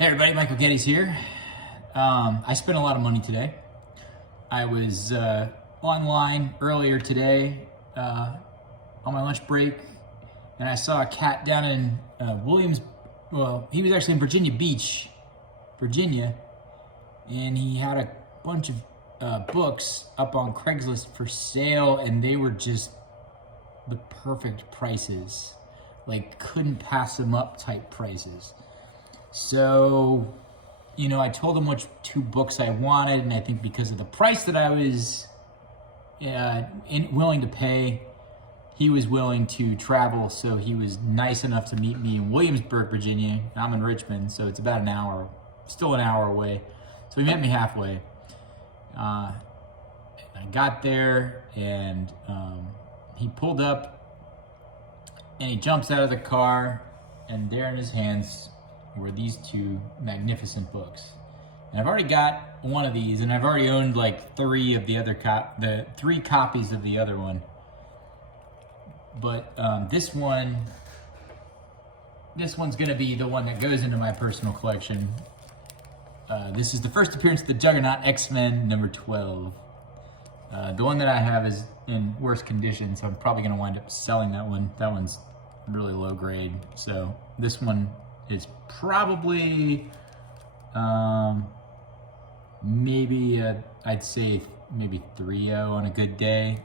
Hey everybody, Michael Geddes here. I spent a lot of money today. I was online earlier today on my lunch break, and I saw a cat down in he was actually in Virginia Beach, Virginia, and he had a bunch of books up on Craigslist for sale, and they were just the perfect prices. Like, couldn't pass them up type prices. So, I told him which two books I wanted, and I think because of the price that I was willing to pay, he was willing to travel, so he was nice enough to meet me in Williamsburg, Virginia. I'm in Richmond, so it's about still an hour away. So he met me halfway. I got there, and he pulled up, and he jumps out of the car, and there in his hands were these two magnificent books. And I've already got one of these, and I've already owned like three of the other three copies of the other one. But this one's gonna be the one that goes into my personal collection. This is the first appearance of the Juggernaut X-Men number 12. The one that I have is in worse condition, so I'm probably gonna wind up selling that one. That one's really low grade. So this one is probably I'd say maybe 3.0 on a good day.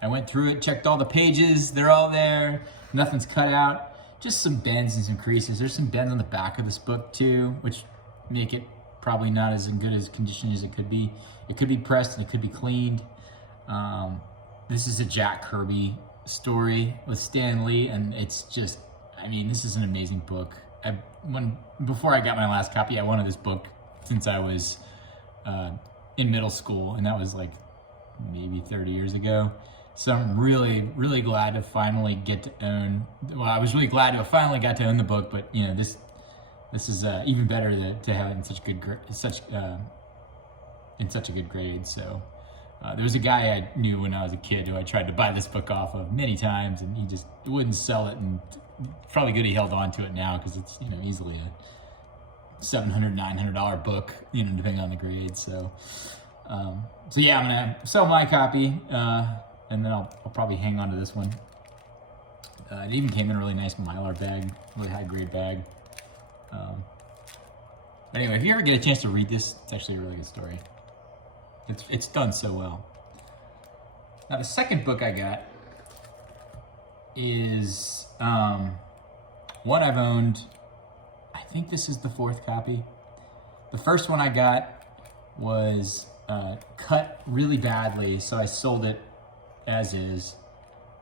I went through it, checked all the pages, they're all there, nothing's cut out, just some bends and some creases. There's some bends on the back of this book too, which make it probably not as in good as condition as it could be. It could be pressed and it could be cleaned. This is a Jack Kirby story with Stan Lee, and it's just, this is an amazing book. Before I got my last copy, I wanted this book since I was in middle school, and that was like maybe 30 years ago. So I'm really, really glad to finally get to own. Well, I was really glad to have finally got to own the book, but this is even better to have it in such a good grade. So there was a guy I knew when I was a kid who I tried to buy this book off of many times, and he wouldn't sell it, and probably good he held on to it now because it's easily a $700, $900 book, depending on the grade. So yeah, I'm gonna sell my copy, and then I'll probably hang on to this one. It even came in a really nice Mylar bag, really high grade bag. Anyway, if you ever get a chance to read this, it's actually a really good story. It's done so well. Now the second book I got is one I've owned. I think this is the fourth copy. The first one I got was cut really badly, so I sold it as is.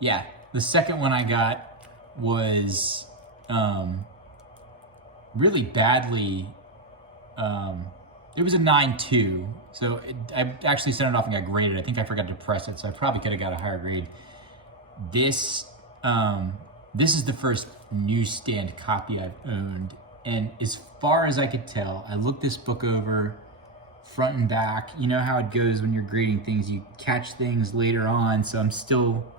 Yeah, the second one I got was really badly. It was a 9.2, so I actually sent it off and got graded. I think I forgot to press it, so I probably could have got a higher grade. This is the first newsstand copy I've owned, and as far as I could tell, I looked this book over front and back. You know how it goes when you're grading things, you catch things later on, so I'm still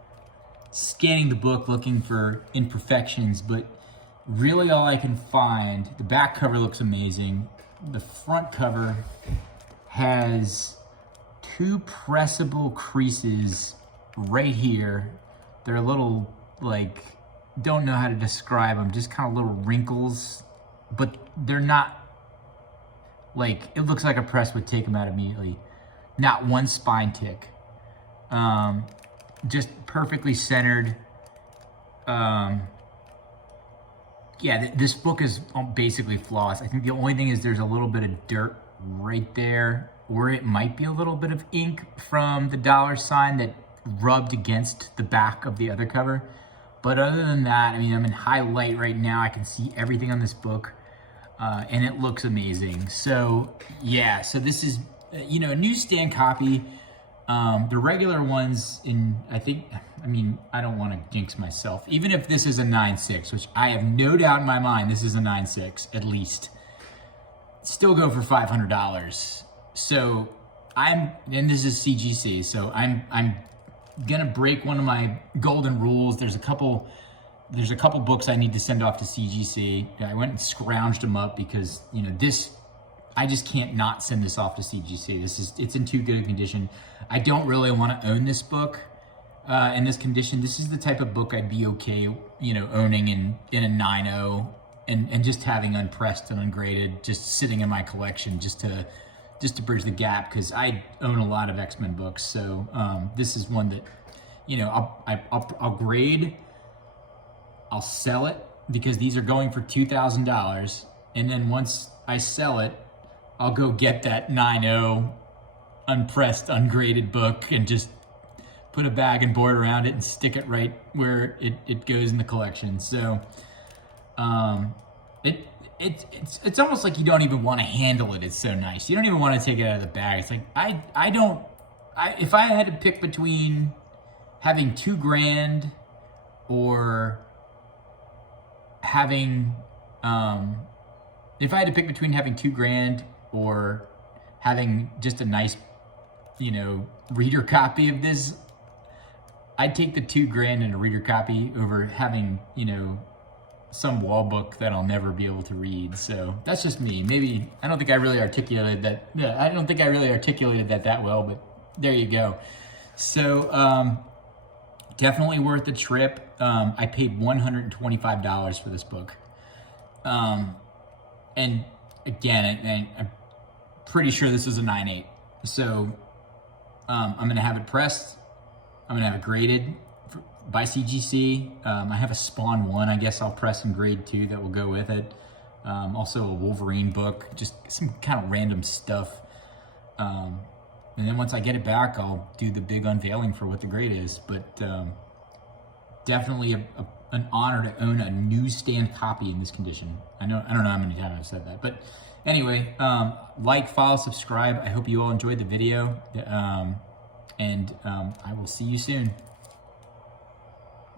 scanning the book looking for imperfections, but really all I can find, the back cover looks amazing. The front cover has two pressable creases right here. They're a little, don't know how to describe them, just kind of little wrinkles, but they're not, it looks like a press would take them out immediately. Not one spine tick. Just perfectly centered. Yeah, this book is basically flawless. I think the only thing is there's a little bit of dirt right there, or it might be a little bit of ink from the $sign that rubbed against the back of the other cover. But other than that, I'm in high light right now. I can see everything on this book, and it looks amazing. So yeah, so this is, a newsstand copy. The regular ones I don't want to jinx myself. Even if this is a 9.6, which I have no doubt in my mind this is a 9.6 at least, still go for $500. So and this is CGC, so I'm gonna break one of my golden rules. There's a couple there's a couple books I need to send off to CGC. I went and scrounged them up because, you know, I just can't not send this off to CGC. It's in too good a condition. I don't really want to own this book in this condition. This is the type of book I'd be okay, you know, owning in a 9.0 and just having unpressed and ungraded, just sitting in my collection just to bridge the gap, because I own a lot of X-Men books. So this is one that, you know, I'll grade, I'll sell it, because these are going for $2,000, and then once I sell it, I'll go get that 9.0 unpressed, ungraded book and just put a bag and board around it and stick it right where it goes in the collection. So it's almost like you don't even want to handle it. It's so nice. You don't even want to take it out of the bag. It's like if I had to pick between having $2,000 or having if I had to pick between having $2,000 or having just a nice, you know, reader copy of this, I'd take the $2,000 and a reader copy over having, you know, some wall book that I'll never be able to read. So that's just me. Maybe I don't think I really articulated that. Yeah, I don't think I really articulated that well, but there you go. So definitely worth the trip. I paid $125 for this book. And again, I'm pretty sure this is a 9.8. So I'm going to have it pressed. I'm going to have it graded by CGC. I have a Spawn 1, I guess I'll press and grade too, that will go with it. Also a Wolverine book, just some kind of random stuff. And then once I get it back, I'll do the big unveiling for what the grade is. But definitely an honor to own a newsstand copy in this condition. I don't know how many times I've said that, but anyway, like, follow, subscribe. I hope you all enjoyed the video, and I will see you soon.